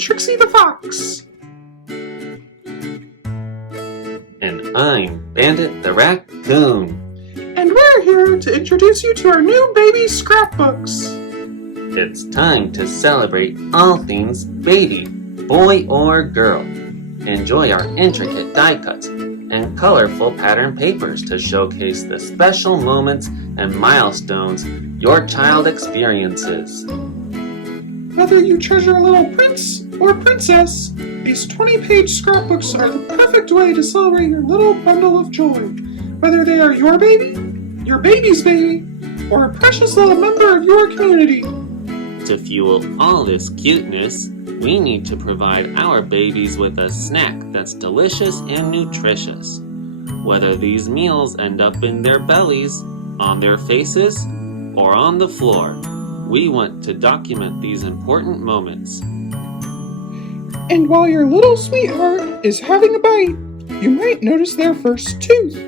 Trixie the Fox. And I'm Bandit the Raccoon. And we're here to introduce you to our new baby scrapbooks. It's time to celebrate all things baby, boy or girl. Enjoy our intricate die cuts and colorful pattern papers to showcase the special moments and milestones your child experiences. Whether you treasure a little prince or princess, these 20-page scrapbooks are the perfect way to celebrate your little bundle of joy. Whether they are your baby, your baby's baby, or a precious little member of your community. To fuel all this cuteness, we need to provide our babies with a snack that's delicious and nutritious. Whether these meals end up in their bellies, on their faces, or on the floor, we want to document these important moments. And while your little sweetheart is having a bite, you might notice their first tooth.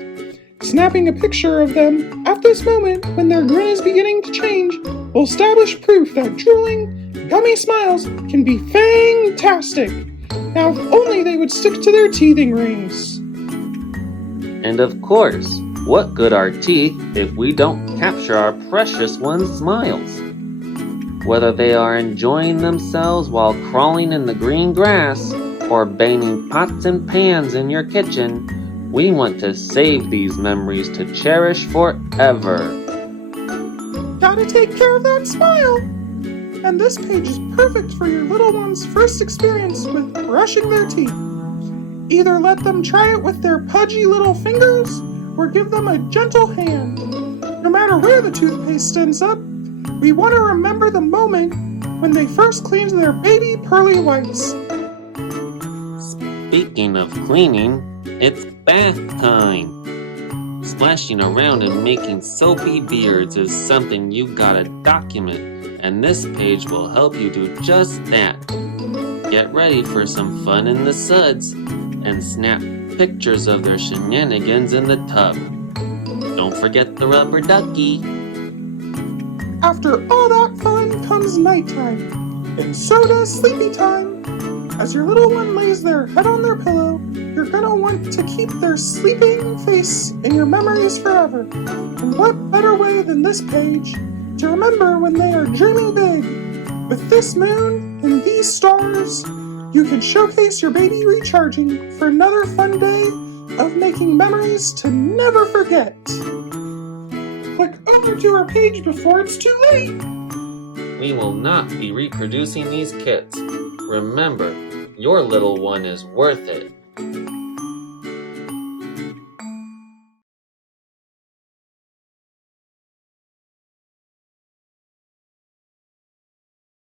Snapping a picture of them at this moment when their grin is beginning to change will establish proof that drooling, gummy smiles can be fantastic. Now if only they would stick to their teething rings. And of course, what good are teeth if we don't capture our precious ones' smiles? Whether they are enjoying themselves while crawling in the green grass or banging pots and pans in your kitchen, we want to save these memories to cherish forever. Gotta take care of that smile! And this page is perfect for your little one's first experience with brushing their teeth. Either let them try it with their pudgy little fingers, or give them a gentle hand. No matter where the toothpaste ends up, we want to remember the moment when they first cleaned their baby pearly whites. Speaking of cleaning, it's bath time. Splashing around and making soapy beards is something you gotta document, and this page will help you do just that. Get ready for some fun in the suds, and snap pictures of their shenanigans in the tub. Don't forget the rubber ducky. After all that fun comes nighttime, and so does sleepy time. As your little one lays their head on their pillow, you're gonna want to keep their sleeping face in your memories forever. And what better way than this page to remember when they are dreaming big? With this moon and these stars, you can showcase your baby recharging for another fun day of making memories to never forget. Click over to our page before it's too late. We will not be reproducing these kits. Remember, your little one is worth it.